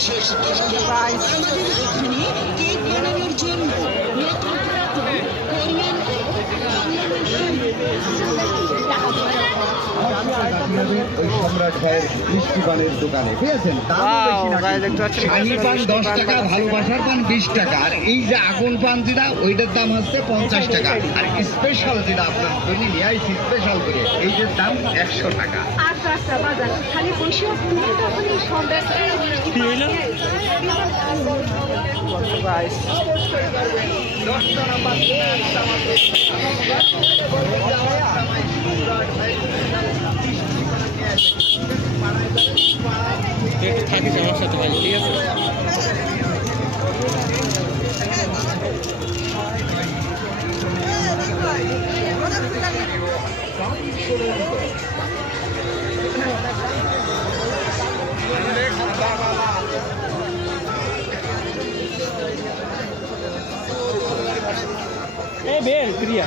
বিশেষ আমাদের এখানে কেক বানানোর জন্য নতুন কোরিয়ান ওই সম্রাট ভাইয়ের মিষ্টি পানের দোকানে পেয়েছেন শাহি পান 10 টাকা, ভালোবাসার পান 20 টাকা, আর এই যে আগুন পান যেটা ওইটার দাম হচ্ছে 50 টাকা, আর স্পেশাল যেটা আপনার জন্য নিয়ে আইছি স্পেশাল করে এইটার দাম 100 টাকা। আচ্ছা আচ্ছা বাজার খালি বসে তখন সব থাকিস আমার সাথে ভালো, ঠিক আছে। বের ক্রিয়া